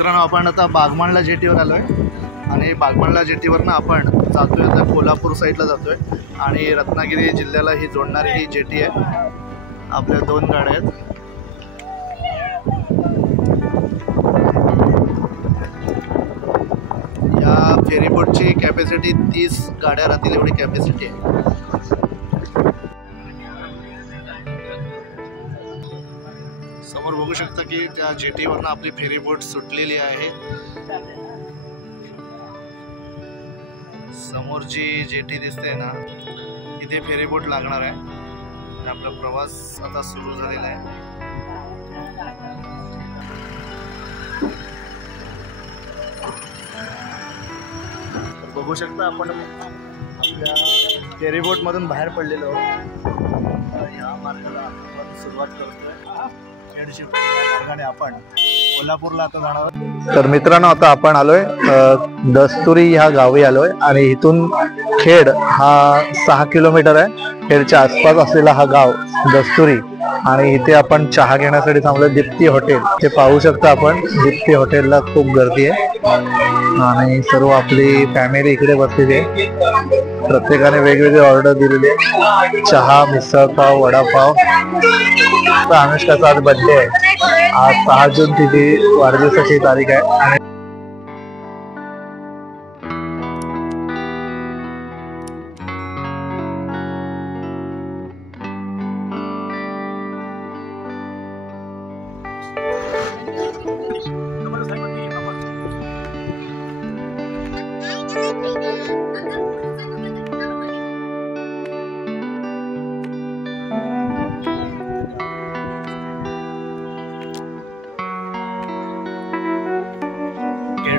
मित्रांनो, आपण आता बागमाणला जेटीवर आलोय आणि बागमाणला जेटीवरनं आपण जातोय आता कोल्हापूर साईडला जातोय आणि रत्नागिरी जिल्ह्याला ही जोडणारी ही जेटी आहे। आपल्या 2 गाड्या आहेत। या फेरीबोटची कॅपॅसिटी 30 गाड्या राहतील एवढी कॅपॅसिटी आहे। समोर बघू शकता की त्या जेटीवरनं आपली फेरीबोट सुटलेली आहे। समोर जी जेटी दिसते ना, इथे फेरीबोट लागणार आहे आणि आपला प्रवास आता सुरू झालेला आहे। बघू शकता आपण आपल्या फेरीबोट मधून बाहेर पडलेलो या मार्गाला आपण सुरुवात करतोय। मार्गाने आपण कोल्हापूरला आता जाणार आहोत। तर मित्रांनो, आता आपण आलोय दस्तुरी ह्या गावी आलोय आणि इथून खेड हा 6 किलोमीटर आहे। खेडच्या आसपास असलेला हा गाव दस्तुरी आणि इथे आपण चहा घेण्यासाठी थांबलोय दीप्ती हॉटेल। ते पाहू शकता आपण, दीप्ती हॉटेलला खूप गर्दी आहे आणि सर्व आपली फॅमिली इकडे बसलेली आहे। प्रत्येकाने वेगवेगळी ऑर्डर दिलेली आहे, चहा, मिसळपाव, वडापाव। अनुष्काचा आज बर्थडे आहे, आज 6 जून तिची वाढदिवसाची तारीख आहे।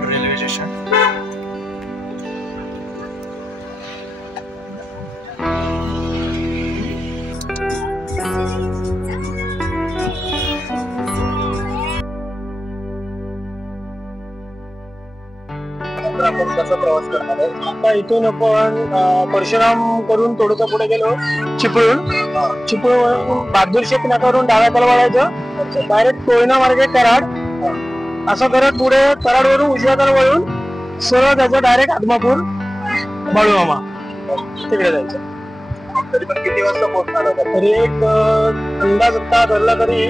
रेल्वे स्टेशन आपण कसा प्रवास करणार आहे? आता इथून आपण परशुराम करून थोडंसं पुढे गेलो, चिपळूण बहादूर शेख नाकावरून डाव्या तला वळायचं, डायरेक्ट कोयना मार्गे कराड, असं करत पुढे कराडवरून उजव्या तला वळून सरळ जायचं डायरेक्ट आदमापूर बाळूमामा, तिकडे जायचं। तरी पण किती वाजता पोहोचणार होता? तरी एक अंदाज आता धरला तरी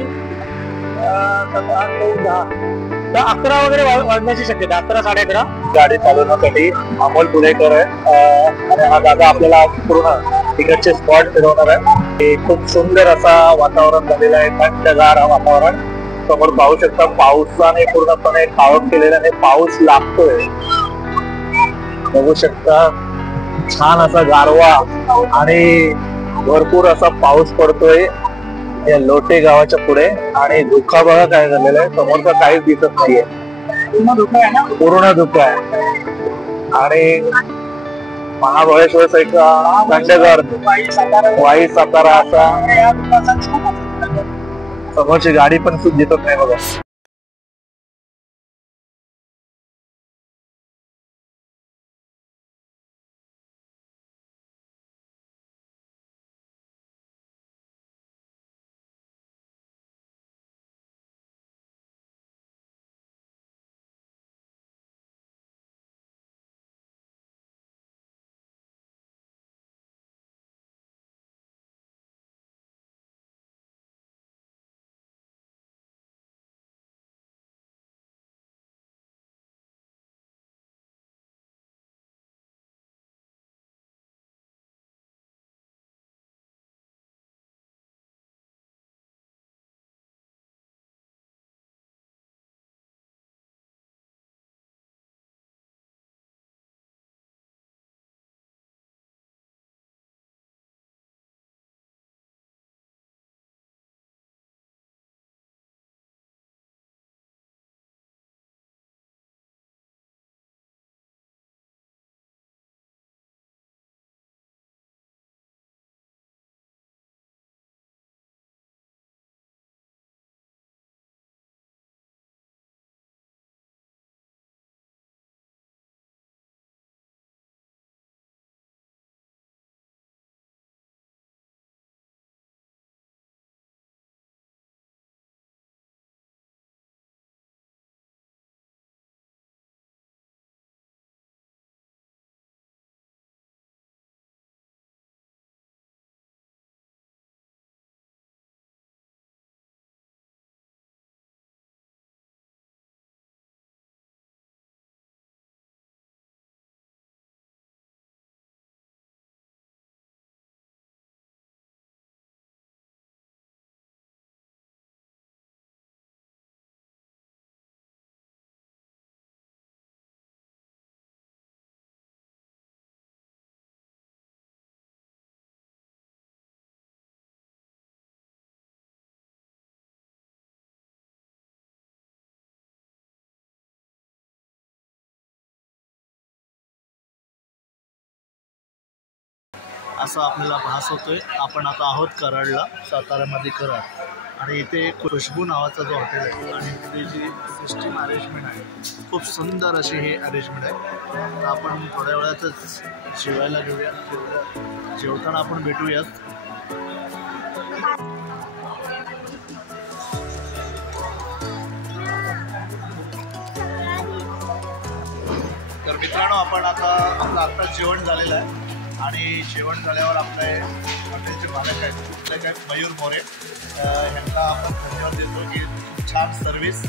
11 वगैरे वाजण्याची शक्यता, 11 साडे 11। गाडी चालवण्यासाठी अमोल पुणेकर आहे आणि हा दादा आपल्याला पूर्ण तिकडचे स्पॉट फिरवणार आहे। खूप सुंदर असा वातावरण झालेलं आहे, थंडगार वातावरण। समोर पाहू शकता पावसाने पूर्णपणे काळोख केलेला आहे, पाऊस लागतोय। बघू शकता छान असा गारवा आणि भरपूर असा पाऊस पडतोय या लोटे गावाच्या पुढे। आणि धुका बघा काय झालेला आहे, समोरचा काहीच दिसत नाहीये, पूर्ण धुका आहे। आणि महाबळेश्वर साईडचा थंडगार वाई सातारा असा समोरची गाडी पण दिसत नाही बघा। असा आपल्याला भास होतोय. आपण आता आहोत कराडला, साताऱ्यामध्ये कराड, आणि इथे एक खुशबू नावाचा जो हॉटेल आहे आणि इथली जी सिस्टीम अरेंजमेंट आहे खूप सुंदर अशी हे अरेंजमेंट आहे. तर आपण थोड्या वेळातच जेवायला घेऊया. जेवताना आपण भेटूयात. तर मित्रांनो, आपण आपलं आत्ताच जेवण झालेलं आहे आणि जेवण झाल्यावर आपले हॉटेलचे मालक आहेत कुठले काय मयूर मोरे, ह्यांना आपण धन्यवाद देतो की खूप छान सर्व्हिस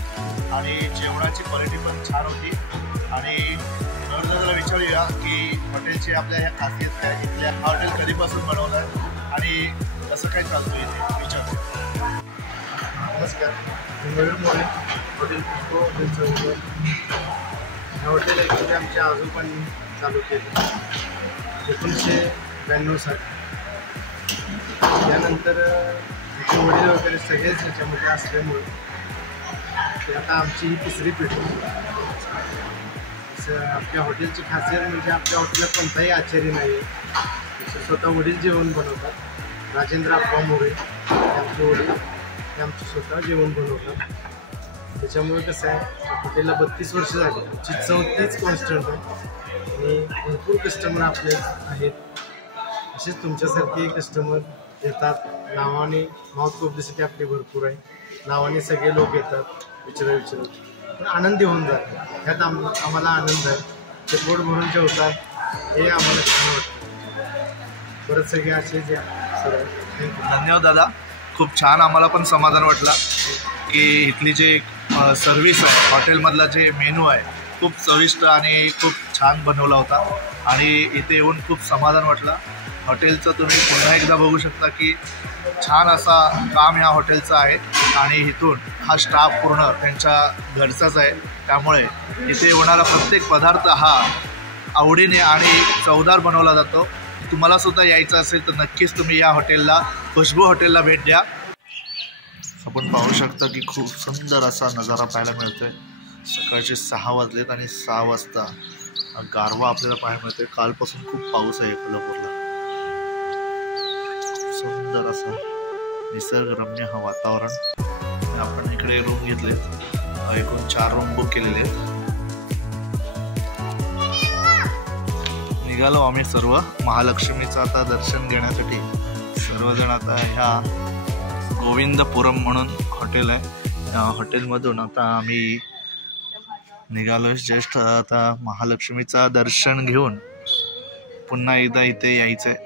आणि जेवणाची क्वालिटी पण छान होती. आणि मयूर दादाला विचारूया की हॉटेलची आपल्या ह्या खासियत काय, इथल्या हॉटेल कधीपासून बनवलं आहे आणि कसं काय चालतं इथे विचारूया. नमस्कार, मी मयूर मोरे, हॉटेल पुष्पो हॉटेलचं. हे हॉटेल ॲक्च्युली आमच्या आजोबांनी चालू केलं 1992 साली. त्यानंतर त्याचे वडील वगैरे सगळेच ह्याच्यामध्ये असल्यामुळे ते आता आमची ही तिसरी पिढी. आपल्या हॉटेलची खासियत म्हणजे आपल्या हॉटेलला कोणताही आचार्य नाही आहे. स्वतः वडील जेवण बनवतात. राजेंद्र अप्पा मोरे हे आमचे वडील, हे आमचे स्वतः जेवण बनवतात. त्याच्यामुळे कसं आहे, हॉटेलला 32 वर्ष झाली. आमची चव तीच कॉन्स्टंट आहे आणि भरपूर कस्टमर आपले आहेत. असेच तुमच्यासारखे कस्टमर येतात. नावाने माउथ पब्लिसिटी आपली भरपूर आहे. नावाने सगळे लोक येतात विचारत पण आनंदी होऊन जातात. ह्यात आम्हाला आनंद आहे. ते पोट भरून जेवतात हे आम्हाला छान वाटतं. परत सगळे असेच सर. धन्यवाद दादा, खूप छान. आम्हाला पण समाधान वाटला की इथली जे सर्व्हिस आहे, हॉटेलमधला जे मेनू आहे खूप चविष्ट आणि खूप छान बनवला होता आणि इथे येऊन खूप समाधान वाटलं. हॉटेलचं तुम्ही पुन्हा एकदा बघू शकता की छान असा काम ह्या हॉटेलचं आहे आणि इथून हा स्टाफ पूर्ण त्यांच्या घरचाच आहे. त्यामुळे इथे होणारा प्रत्येक पदार्थ हा आवडीने आणि चवदार बनवला जातो. तुम्हालासुद्धा यायचं असेल तर नक्कीच तुम्ही या हॉटेलला, खुशबू हॉटेलला भेट द्या. आपण पाहू शकता की खूप सुंदर असा नजारा पाहायला मिळतोय. सकाळचे 6 वाजलेत आणि 6 वाजता गारवा आपल्याला पाहायला मिळतोय. कालपासून खूप पाऊस आहे कोल्हापूरला. सुंदर असा निसर्गरम्य हा वातावरण. आपण इकडे रूम घेतले, एकूण 4 रूम बुक केलेले आहेत. निघालो आम्ही सर्व महालक्ष्मीचं आता दर्शन घेण्यासाठी. सर्वजण आता ह्या गोविंदपुरम म्हणून हॉटेल आहे, त्या हॉटेलमधून आता आम्ही निघालो. जस्ट आता महालक्ष्मीचा दर्शन घेऊन पुन्हा एकदा इथे यायचं आहे.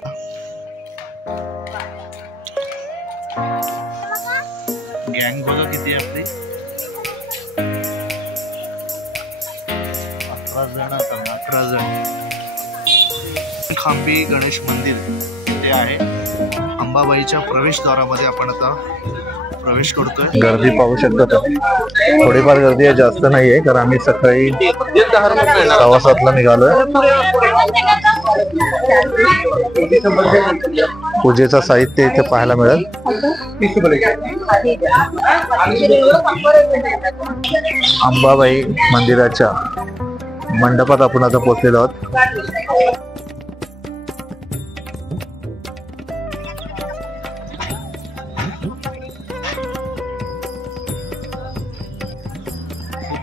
गँग बघा किती आहे आपली, 18 जण. आता 18 जण. खांबी गणेश मंदिर इथे आहे. अंबाबाईच्या प्रवेशद्वारामध्ये आपण आता प्रवेश करतोय. गर्दी पाहू शकता, थोडीफार गर्दी आहे, जास्त नाही आहे, कारण आम्ही सकाळी 6:15 निघालोय. पूजेचं साहित्य इथे पाहायला मिळेल. अंबाबाई मंदिराच्या मंडपात आपण आता पोहोचलेलो आहोत.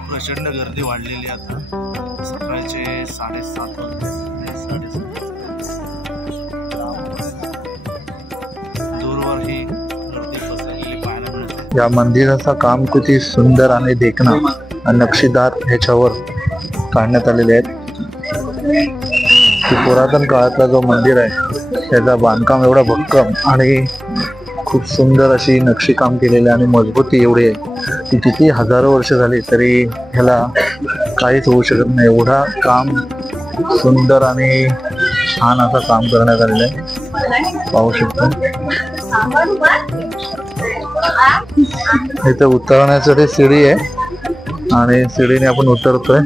प्रचंड गर्दी वाढलेली आता. सकाळचे 7:30 दूरवर ही गर्दी पसरलेली पाहायला मिळते. या मंदिराचं काम किती सुंदर आणि देखणा नक्षीदार ह्याच्यावर काढण्यात आलेले आहेत. पुरातन काळातला जो मंदिर आहे त्याचा बांधकाम एवढा भक्कम आणि खूप सुंदर अशी नक्षीकाम केलेले आणि मजबूती एवढी आहे की किती हजारो वर्ष झाली तरी ह्याला काहीच होऊ शकत नाही. एवढा काम सुंदर आणि छान असं काम करण्यात आलेलं आहे, पाहू शकतो. इथे उतरण्यासाठी सीडी आहे आणि सीडीने आपण उतरतोय.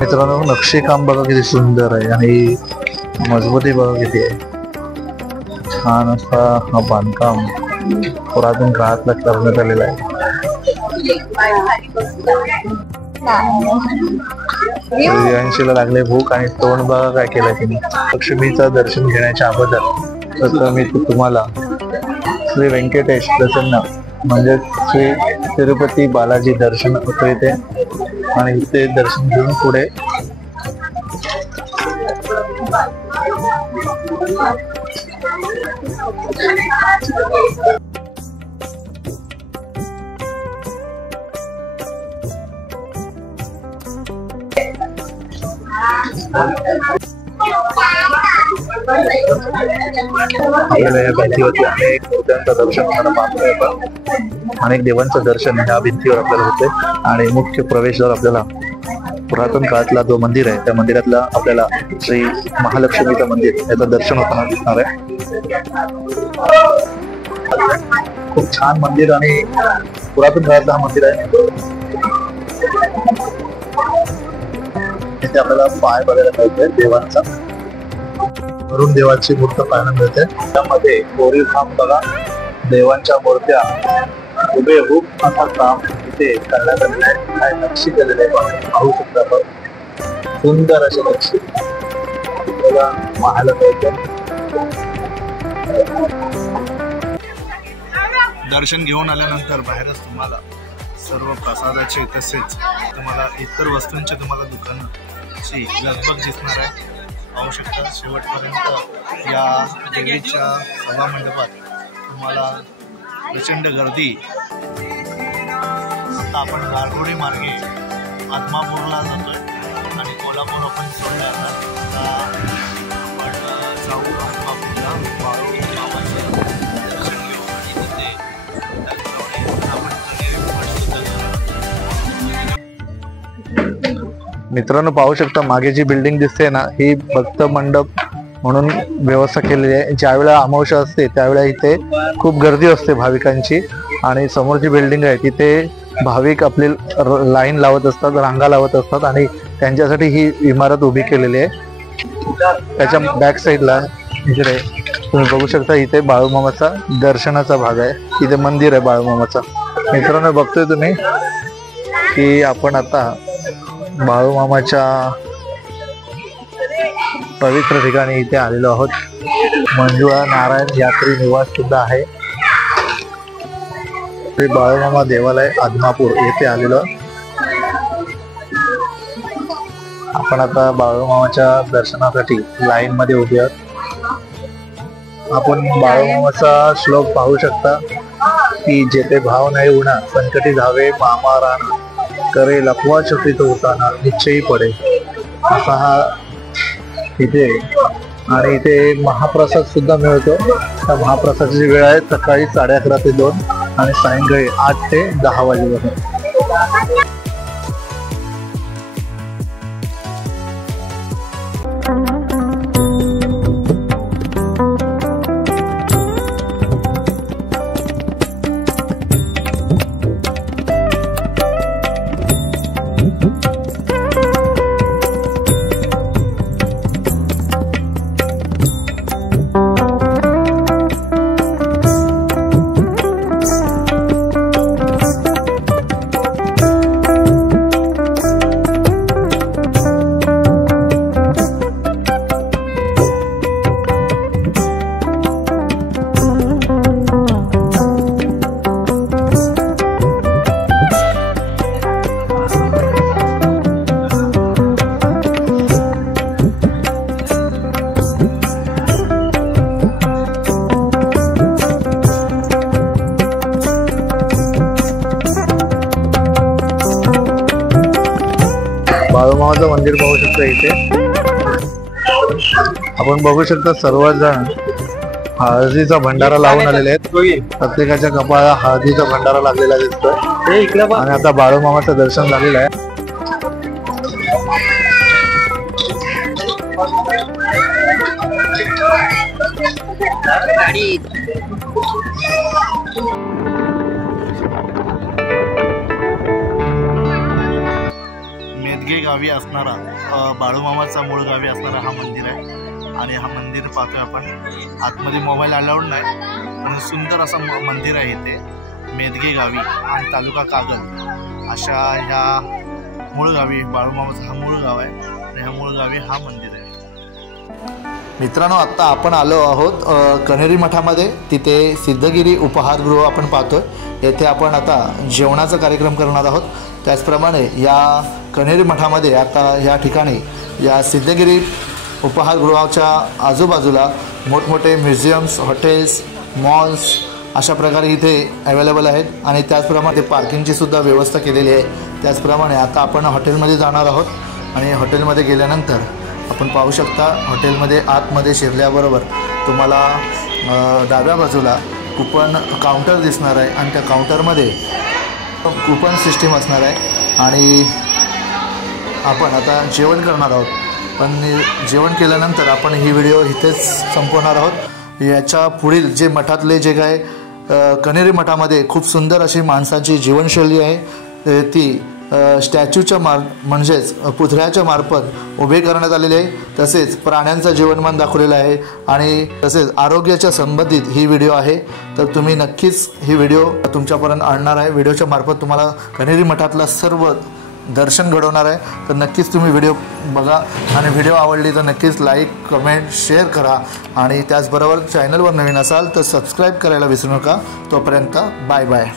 मित्रांनो, नक्षीकाम बघा किती सुंदर आहे आणि मजबूती बघा किती आहे. छान असा हा बांधकाम पुरातन काळातला करण्यात आलेला आहे. रियांशीला लागले भूक आणि तोंड बघा काय केलं तिने. लक्ष्मीचं दर्शन घेण्याच्या अगोदर तर मी तुम्हाला श्री व्यंकटेश प्रसन्न म्हणजे श्री तिरुपती बालाजी दर्शन होतं इथे, आणि इथे दर्शन घेऊन पुढे आपल्याला या भिंतीवरती अनेक मूर्त्यांचं दर्शन होताना पाहतोय आपण. अनेक देवांचं दर्शन ह्या भिंतीवर आपल्याला होते, आणि मुख्य प्रवेशद्वार आपल्याला पुरातन काळातला जो मंदिर आहे त्या मंदिरातला आपल्याला श्री महालक्ष्मीचं मंदिर याचं दर्शन होताना दिसणार आहे. खूप छान मंदिर आणि पुरातन काळातलं हा मंदिर आहे. इथे आपल्याला पाय बघायला मिळतोय देवांचा, वरुण देवाची मूर्त पाहायला मिळते. त्यामध्ये कोरीवकाम बघा, देवांच्या मूर्त्या हुबेहूब असं काम इथे करण्यात आलेलं आहे. काय नक्षी केलेले पाहू शकता आपण, सुंदर असे नक्षी आपल्याला पाहायला मिळते. दर्शन घेऊन आल्यानंतर बाहेरच तुम्हाला सर्व प्रसादाचे तसेच तुम्हाला इतर वस्तूंचे तुम्हाला दुकानाची लगबग दिसणार आहे. पाहू शकता शेवटपर्यंत या देवीच्या सभामंडपात तुम्हाला प्रचंड गर्दी. आता आपण गारगोडी मार्गे आदमापूरला जातोय आणि कोल्हापूर आपण सोडल्यानंतर आपण जाऊ आदमापूरला बाळूमामाचं दर्शन घेऊ आणि तिथे आपण मित्रांनो पाहू शकता मागे जी बिल्डिंग दिसते ना, ही भक्त मंडप म्हणून व्यवस्था केलेली आहे. ज्यावेळेला अमावस्या असते त्यावेळेला इथे खूप गर्दी असते भाविकांची, आणि समोर जी बिल्डिंग आहे तिथे भाविक आपली लाईन लावत असतात, रांगा लावत असतात, आणि त्यांच्यासाठी ही इमारत उभी केलेली आहे. त्याच्या बॅक साईडला इकडे तुम्ही बघू शकता इथे बाळूमामाचा दर्शनाचा भाग आहे. इथे मंदिर आहे बाळूमामाचा. मित्रांनो बघतोय तुम्ही की आपण आता बाळूमामाच्या पवित्र ठिकाणी इथे आलेलो आहोत. मंजुळा नारायण यात्री निवास सुद्धा आहे. श्री बाळूमामा देवालय आदमापूर येथे आलेलो. आपण आता बाळूमामाच्या दर्शनासाठी लाईन मध्ये उभे आहोत. आपण बाळूमामाचा श्लोक पाहू शकता की जेथे भाव नाही उणा संकटी धावे मामा राणा करे लपवा छोटी तो उताना निश्चयी पडे, असा हा इथे. आणि इथे महाप्रसाद सुद्धा मिळतो. त्या महाप्रसादाची वेळ आहे सकाळी 11:30 ते 2 आणि सायंकाळी 8 ते 10 वाजेपर्यंत. बाळूमामाचं मंदिर पाहू शकता इथे. आपण बघू शकता सर्वजण हळदीचा भंडारा लावून आलेले आहेत. प्रत्येकाच्या कपाळाला हळदीचा भंडारा लागलेला दिसतोय. आणि आता बाळूमामाचं दर्शन झालेलं आहे. मेदगे गावी असणारा बाळूमामाचा मूळ गावी असणारा हा मंदिर आहे. आणि हा मंदिर पाहतोय आपण. आतमध्ये मोबाईल अलाउड नाही, पण सुंदर असं मंदिर आहे इथे मेदगे गावी आणि तालुका कागल अशा ह्या मूळ गावी बाळूमामाचं हा मूळ गाव आहे आणि ह्या मूळ गावी हा मंदिर आहे. मित्रांनो, आत्ता आपण आलो आहोत कण्हेरी मठामध्ये. तिथे सिद्धगिरी उपहारगृह आपण पाहतोय. येथे आपण आता जेवणाचा कार्यक्रम करणार आहोत. त्याचप्रमाणे या कण्हेरी मठामध्ये आता या ठिकाणी या सिद्धगिरी उपहारगृहाच्या आजूबाजूला मोठमोठे म्युझियम्स, हॉटेल्स, मॉल्स अशा प्रकारे इथे अवेलेबल आहेत आणि त्याचप्रमाणे पार्किंगची सुद्धा व्यवस्था केलेली आहे. त्याचप्रमाणे आता आपण हॉटेलमध्ये जाणार आहोत आणि हॉटेलमध्ये गेल्यानंतर आपण पाहू शकता हॉटेलमध्ये आतमध्ये शिरल्याबरोबर तुम्हाला डाव्या बाजूला कूपन काउंटर दिसणार आहे आणि त्या काउंटरमध्ये कूपन सिस्टीम असणार आहे आणि आपण आता जेवण करणार आहोत. पण जेवण केल्यानंतर आपण ही व्हिडिओ इथेच संपवणार आहोत. याच्या पुढील जे मठातले जे काय कण्हेरी मठामध्ये खूप सुंदर अशी माणसाची जीवनशैली आहे ती स्टॅच्यूच्या म्हणजेच पुतळ्याच्या मार्फत उभे करण्यात आलेले आहे. तसेच प्राण्यांचं जीवनमान दाखवलेलं आहे आणि तसेच आरोग्याच्या संबंधित ही व्हिडिओ आहे. तर तुम्ही नक्कीच ही व्हिडिओ तुमच्यापर्यंत आणणार आहे. व्हिडिओच्या मार्फत तुम्हाला कण्हेरी मठातला सर्व दर्शन घडवणार आहे. तर नक्कीच तुम्ही व्हिडिओ बघा आणि व्हिडिओ आवडली तर नक्कीच लाईक, कमेंट, शेअर करा आणि त्याचबरोबर चॅनलवर नवीन असाल तर सबस्क्राईब करायला विसरू नका. तोपर्यंत बाय बाय.